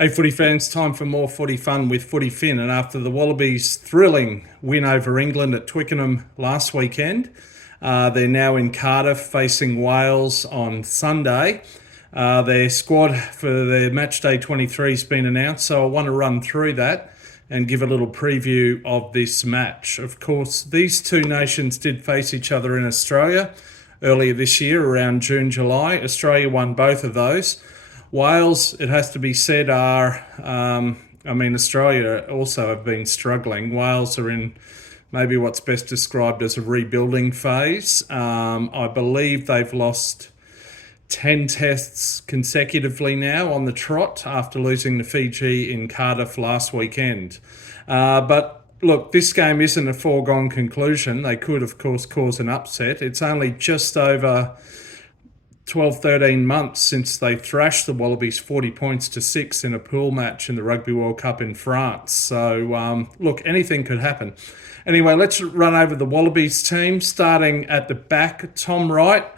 Hey, footy fans, time for more footy fun with Footy Fin. And after the Wallabies' thrilling win over England at Twickenham last weekend, they're now in Cardiff facing Wales on Sunday. Their squad for their match day 23 has been announced, so I want to run through that and give a little preview of this match. Of course, these two nations did face each other in Australia earlier this year, around June, July. Australia won both of those. Wales, it has to be said, Australia also have been struggling. Wales are in maybe what's best described as a rebuilding phase. I believe they've lost 10 tests consecutively now on the trot after losing to Fiji in Cardiff last weekend. But look, this game isn't a foregone conclusion. They could, of course, cause an upset. It's only just over 12, 13 months since they thrashed the Wallabies 40 points to 6 in a pool match in the Rugby World Cup in France. So, look, anything could happen. Anyway, let's run over the Wallabies team, starting at the back. Tom Wright.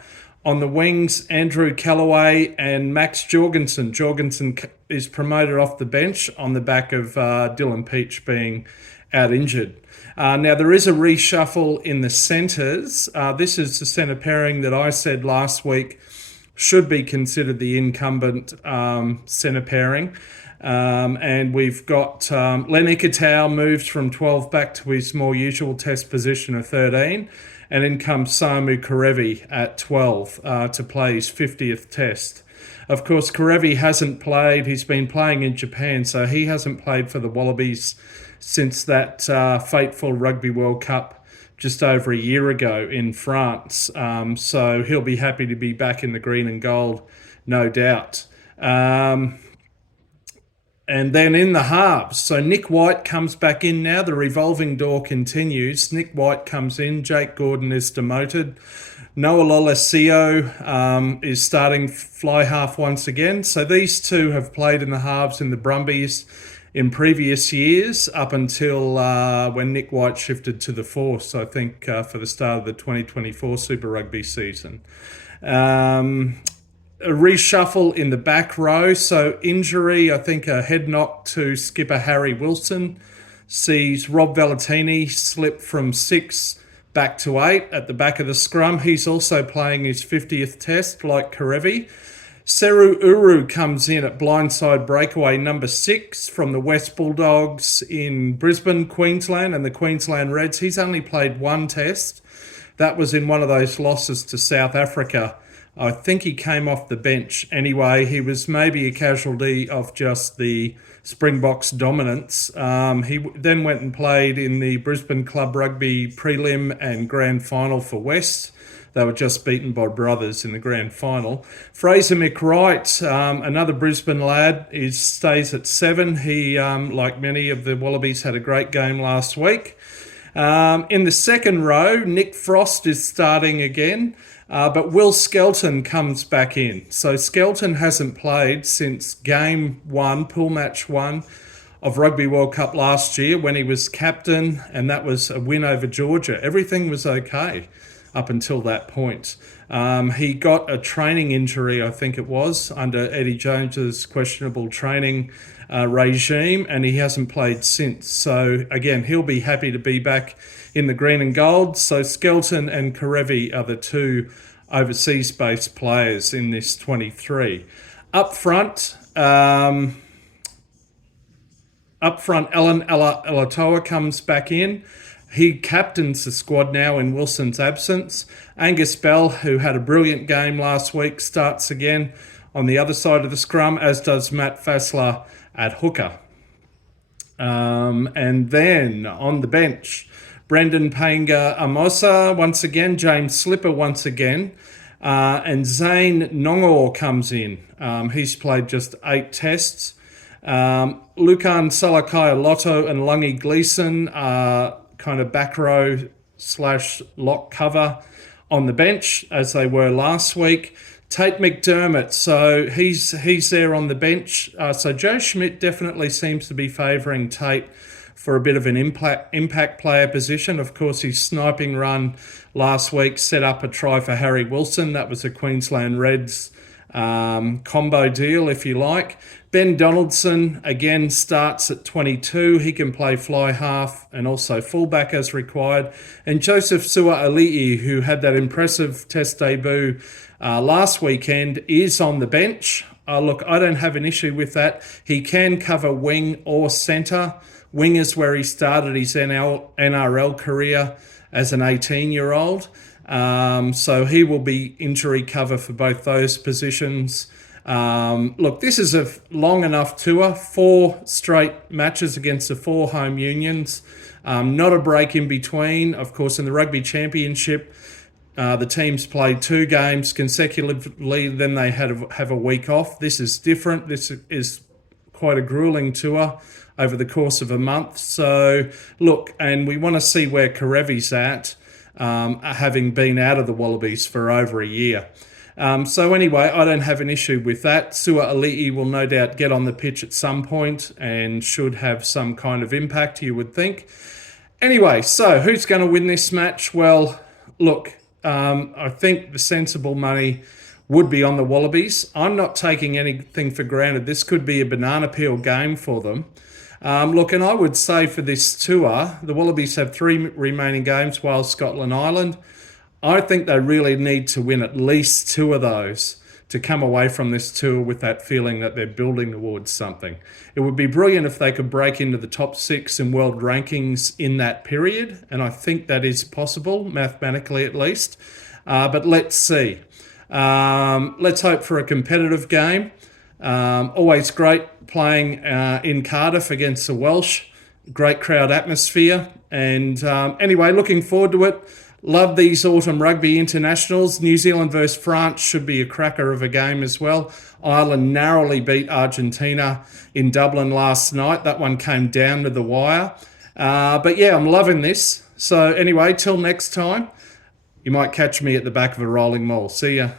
On the wings, Andrew Callaway and Max Jorgensen. Jorgensen is promoted off the bench on the back of Dylan Peach being out injured. Now, there is a reshuffle in the centres. This is the centre pairing that I said last week should be considered the incumbent centre pairing. And we've got Len Ikitau moved from 12 back to his more usual test position of 13. And in comes Samu Kerevi at 12 to play his 50th test. Of course, Kerevi hasn't played. He's been playing in Japan, so he hasn't played for the Wallabies since that fateful Rugby World Cup just over a year ago in France. So he'll be happy to be back in the green and gold, no doubt. And then in the halves, so Nick White comes back in now. The revolving door continues. Nick White comes in. Jake Gordon is demoted. Noah Lolesio is starting fly half once again. So these two have played in the halves in the Brumbies in previous years up until when Nick White shifted to the Force, I think, for the start of the 2024 Super Rugby season. A reshuffle in the back row. So injury, I think a head knock to skipper Harry Wilson sees Rob Valentini slip from 6 back to 8 at the back of the scrum. He's also playing his 50th test like Kerevi. Seru Uru comes in at blindside breakaway number 6 from the West Bulldogs in Brisbane, Queensland, and the Queensland Reds. He's only played one test. That was in one of those losses to South Africa. I think he came off the bench anyway. He was maybe a casualty of just the Springboks' dominance. He then went and played in the Brisbane Club Rugby prelim and grand final for West. They were just beaten by Brothers in the grand final. Fraser McWright, another Brisbane lad, stays at 7. He, like many of the Wallabies, had a great game last week. In the second row, Nick Frost is starting again. But Will Skelton comes back in. So Skelton hasn't played since game 1, pool match 1 of Rugby World Cup last year when he was captain, and that was a win over Georgia. Everything was okay up until that point. He got a training injury, I think it was, under Eddie Jones's questionable training regime, and he hasn't played since. So again, he'll be happy to be back in the green and gold. So Skelton and Kerevi are the two overseas-based players in this 23. Up front, Alan Alatoa comes back in. He captains the squad now in Wilson's absence. Angus Bell, who had a brilliant game last week, starts again on the other side of the scrum, as does Matt Fassler at hooker. And then on the bench, Brendan Painga Amosa once again, James Slipper once again, and Zane Nongor comes in. He's played just 8 tests. Lucan Salakaya Lotto and Lungy Gleeson are kind of back row / lock cover on the bench as they were last week. Tate McDermott, so he's there on the bench. So Joe Schmidt definitely seems to be favouring Tate for a bit of an impact player position. Of course, his sniping run last week set up a try for Harry Wilson. That was a Queensland Reds combo deal, if you like. Ben Donaldson, again, starts at 22. He can play fly half and also fullback as required. And Joseph Su'a-Ali'i, who had that impressive test debut last weekend, is on the bench. Look, I don't have an issue with that. He can cover wing or centre. Wing is where he started his NRL career as an 18-year-old. So he will be injury cover for both those positions. Look, this is a long enough tour, 4 straight matches against the 4 home unions, not a break in between. Of course, in the Rugby Championship, the teams played 2 games consecutively, then they have a week off. This is different. This is quite a grueling tour over the course of a month. So, look, and we want to see where Kerevi's at, having been out of the Wallabies for over a year. So anyway, I don't have an issue with that. Su'a-Ali'i will no doubt get on the pitch at some point and should have some kind of impact, you would think. Anyway, so who's going to win this match? Well, look, I think the sensible money would be on the Wallabies. I'm not taking anything for granted. This could be a banana peel game for them. Look, and I would say for this tour, the Wallabies have 3 remaining games while Scotland Island. I think they really need to win at least 2 of those to come away from this tour with that feeling that they're building towards something. It would be brilliant if they could break into the top 6 in world rankings in that period, and I think that is possible, mathematically at least. But let's see. Let's hope for a competitive game. Always great playing in Cardiff against the Welsh. Great crowd atmosphere. And anyway, looking forward to it. Love these autumn rugby internationals. New Zealand versus France should be a cracker of a game as well. Ireland narrowly beat Argentina in Dublin last night. That one came down to the wire. But yeah, I'm loving this. So anyway, till next time, you might catch me at the back of a rolling mall. See ya.